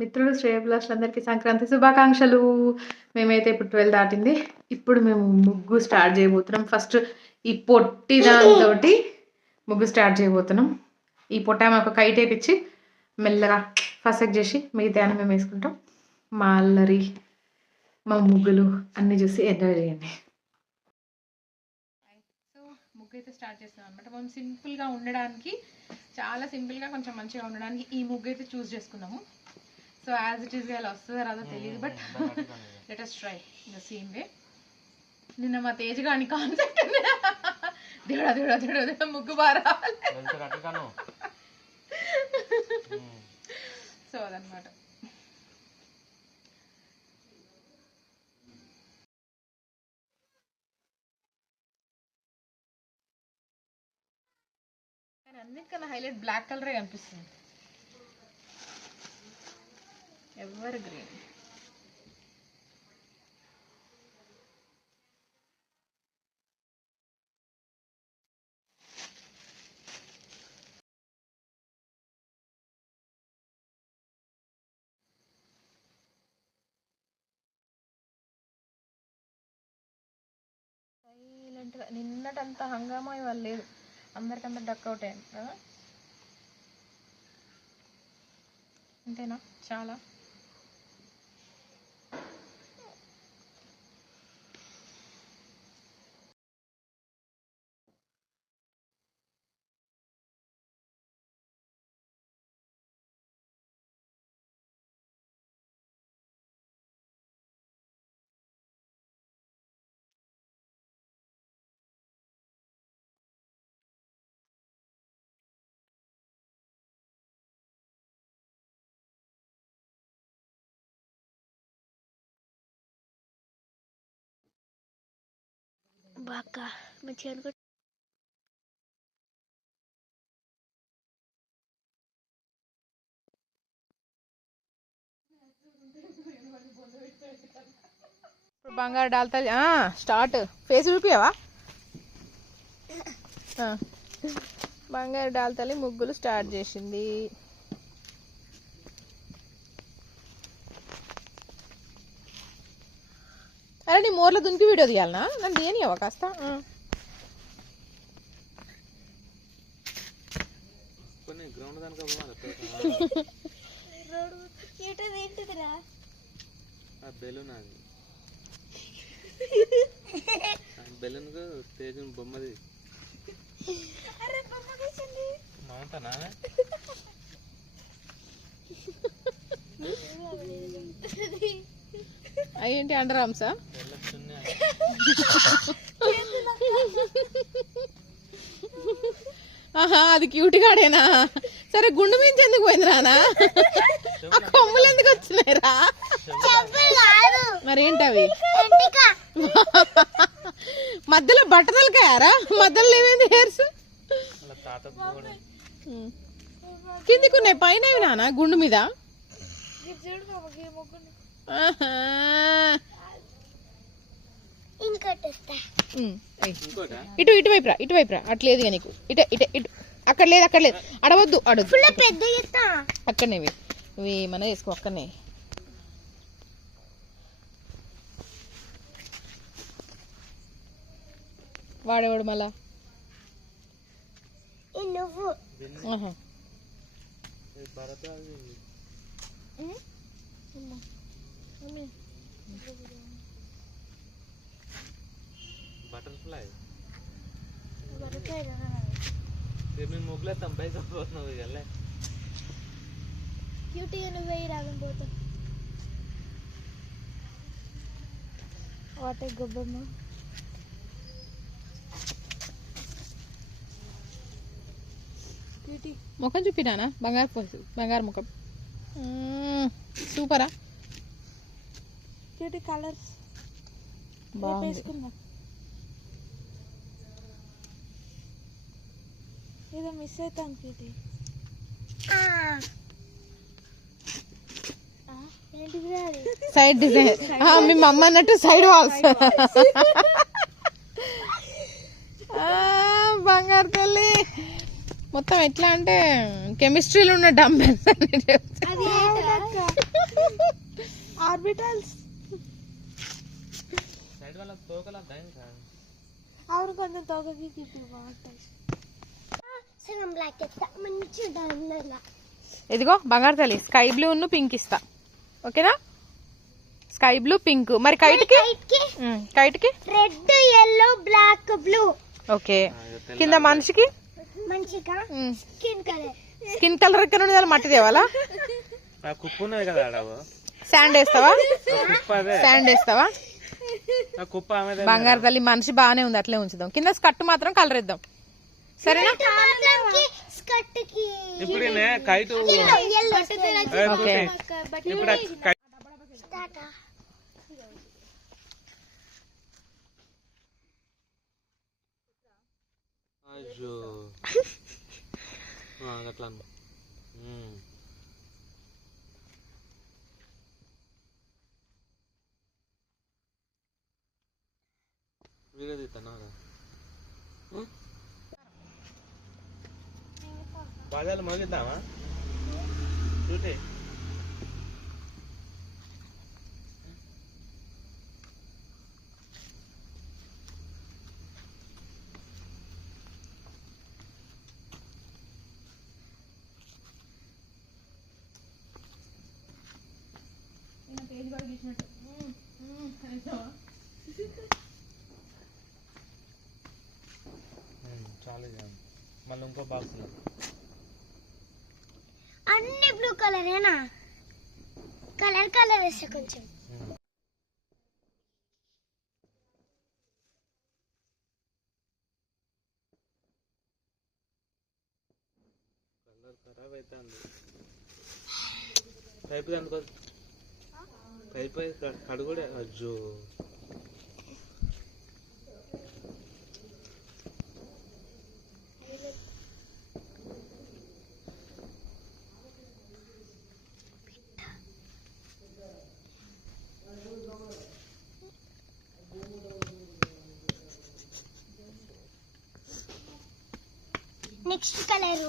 మిత్రులు, శ్రేయోభిలాషులందరికీ సంక్రాంతి శుభాకాంక్షలు. మేమైతే ఇప్పుడు 12 దాటింది. ఇప్పుడు మేము ముగ్గు స్టార్ట్ చేయబోతున్నాం. ఫస్ట్ ఈ పొట్టి దానితోటి ముగ్గు స్టార్ట్ చేయబోతున్నాం. ఈ పొట్టామె ఒక కైట్ వేపించి మెల్లగా ఫసక్ చేసి మిగతా మేము వేసుకుంటాం. మా అల్లరి, మా ముగ్గులు అన్నీ చూసి ఎంజాయ్ చేయండి. సో ముగ్గు అయితే స్టార్ట్ చేస్తున్నాం అనమాట. మనం సింపుల్గా ఉండడానికి, చాలా సింపుల్గా కొంచెం మంచిగా ఉండడానికి ఈ ముగ్గు అయితే చూస్ చేసుకున్నాము. సో యాజ్ ఇట్ ఈస్ అలా వస్తుందో రాదో తెలియదు, but let us try the same way. నిన్న మా తేజ్ గాని కాన్సెప్ట్ దేవుడా దేవుడా దేవుడా దేవుడా ముగ్గు బాగా సో అదనమాట. కానీ అన్నిటికన్నా హైలైట్ బ్లాక్ కలరే కనిపిస్తుంది. Ever green. సైలెంట్గా నిన్నటంత హంగామా ఇవాళ లేదు. అందరికంతా డక్అవుట్ అయ్యాను కదా, అంతేనా? చాలా బాగా మంచిగా అనుకో. ఇప్పుడు బంగారు డాల్తా స్టార్ట్. ఫేస్ చూపియవా? బంగారు డాల్తల్లి ముగ్గులు స్టార్ట్ చేసింది. అరే నీ మోర్లో దునికి వీడియో తీయాలనా? నన్ను తీయనియవా కాస్త? బెలూన్ తేజ్ బొమ్మది మమతనా? అయ్యేంటి అండర్ ఆర్మ్సా? ఆహా, అది క్యూట్ గాడేనా? సరే, గుండు మించి ఎందుకు పోయింది రానా? కొమ్ములు ఎందుకు వచ్చినాయిరా? మరేంటవి మధ్యలో బట్టలు కాయారా? మధ్యలో లేవేంది హెయిర్స్? కిందికి ఉన్నాయి, పైన నానా గుండు మీద. ఇటు ఇటువైపు రా, ఇటువైపు రా. అట్లేదు నీకు. ఇటు ఇటు ఇటు. అక్కడ లేదు, అక్కడ లేదు. అడవద్దు, అడవద్దు. అక్కడనే ఇవి మన వేసుకో. అక్కడనే వాడేవాడు మళ్ళా. బటర్ఫ్లై ముగ్గులే తొంభై పోతున్నావు ఇక. క్యూటీగా నువ్వు వేయి రాగం పోతావు. వాటే గొబ్బమ్మ. ముఖం చూపినానా? బంగారు పోసు, బంగారు ముఖం. సూపరా? క్యూటీ కలర్స్ బాగుంది. ఏదో మిస్ అవుతాను క్యూటీ. Side design. మీ మమ్మ అన్నట్టు సైడ్ వాల్స్. బంగారు తల్లి మొత్తం ఎట్లా అంటే కెమిస్ట్రీలో ఉన్న డంబెల్స్ ఆర్బిటల్స్. సైడ్ వాళ్ళ తోకలా దయం కాదు. అవును, కొంచెం తోకకి కిప్పి బాగుంటాయి. సగం బ్లాక్ ఎత్తా మంచిగా ఉండాలి. ఇదిగో బంగారు తల్లి, స్కై బ్లూ ను పింక్ ఇస్తా, ఓకేనా? Sky blue pink. మరి కైట్ కి red yellow black blue. Okay. కింద మనిషికి మంచిగా స్కిన్ కలర్ ఎక్కడ ఉండదు, మట్టి తేవాలా? కుప్పు ఉన్నది కదా ఆడవు. శాండ్ వేస్తావా? కుప్ప అదే శాండ్ వేస్తావా? కుప్ప ఆమె. బంగారు తల్లి మనిషి బాగానే ఉంది, అట్లే ఉంచుదాం. కింద స్కర్ట్ మాత్రం కలర్ ఇద్దాం, సరేనా? ఇప్పుడు కైట్ ఓకే. ఇప్పుడు అట్లా వీడియో తీస్తానా? బాజాలు మోగిద్దామా? చూటే చాలు. మళ్ళీ ఇంకో బాక్స్ అన్ని బ్లూ కలరేనా? కలర్ వేస్తే కొంచెం కలర్ ఖరాబ్ అవుతుంది. పైపు అందుకో, పైపు కడుగుడే. అజ్జో నెక్స్ట్ కలర్.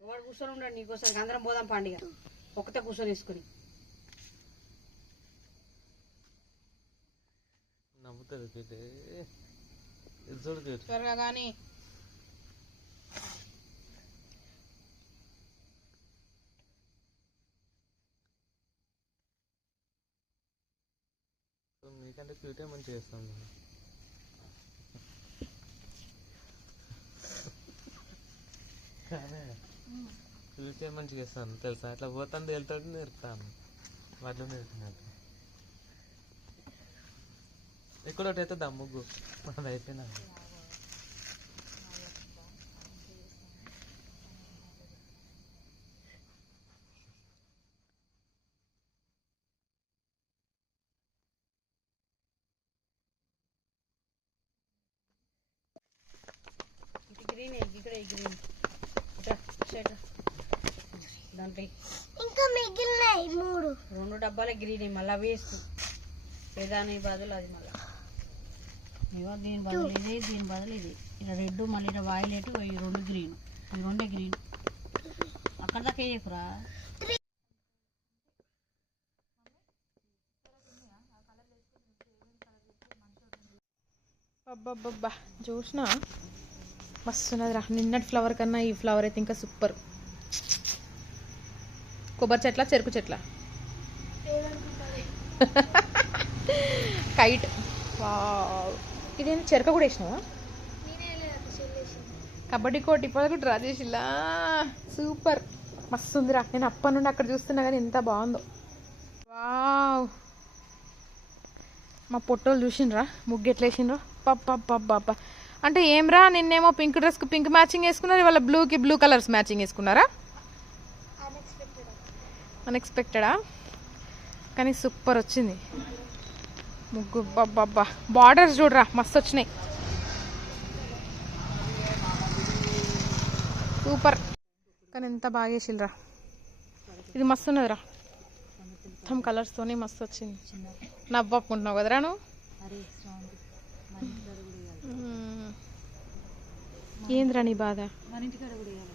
ఎవరు కూర్చొని ఉండడు నీకోసం, అందరం పోదాం పండుగ ఒక్కతే కూర్చొని వేసుకుని. నవ్వుతుంది చూడు త్వరగా కానీ. మీకంటే క్యూటే మంచిగా చేస్తాం. క్యూటే మంచిగా చేస్తాను తెలుసా? అట్లా పోతాను వెళ్తాడు నేర్పుతాను, వాళ్ళు నేర్పినట్టు. ఇక్కడ ఒకటి అయితే దమ్ముగ్గు అది అయిపోయినా. గ్రీన్ ఇక్కడ గ్రీన్ దాంట్లో ఇంకా మిగిలినాయి 2 డబ్బాల గ్రీన్. మళ్ళీ వేస్తూ ఏదాని బదులు అది మళ్ళీ ఇవో దీని బదులు ఇది, దీని బదులు ఇది. ఇలా రెడ్, మళ్ళీ ఇలా వాయిలెట్, 2 గ్రీన్. ఈ 2 గ్రీన్ అక్కడ దాకా వేయకురా. అబ్బబ్బబ్బా చూసినా మస్తున్నది రా. నిన్నటి ఫ్లవర్ కన్నా ఈ ఫ్లవర్ అయితే ఇంకా సూపర్. కొబ్బరి చెట్ల, చెరుకు చెట్ల, కైట్. వావ్, ఇదేంటి చెరుక కూడా వేసినావా? కబడ్డీ కోట్ ఇప్పుడు కూడా డ్రా చేసిలా. సూపర్, మస్తు ఉందిరా. నేను అప్పటి నుండి అక్కడ చూస్తున్నా కానీ ఎంత బాగుందో. వావ్, మా పొట్టోళ్ళు చూసిండ్రా ముగ్గు ఎట్లా వేసిండ్రో. పప్ప అంటే ఏమ్రా, నిన్నేమో పింక్ డ్రెస్కి పింక్ మ్యాచింగ్ వేసుకున్నారు, ఇవాళ బ్లూకి బ్లూ కలర్స్ మ్యాచింగ్ వేసుకున్నారా? అన్ఎక్స్పెక్టెడా? కానీ సూపర్ వచ్చింది ముగ్గు. బాబ్బా, బార్డర్స్ చూడరా మస్తు వచ్చినాయి, సూపర్. కానీ ఎంత బాగా వేసిల్రా. ఇది మస్తు ఉన్నదిరా, మొత్తం కలర్స్తోనే మస్తు వచ్చింది. నవ్వుకుంటున్నావు కదరా నువ్వు? ఏంద్రా నీ బాధ? మన ఇంటికాడ కూడా వేయాలి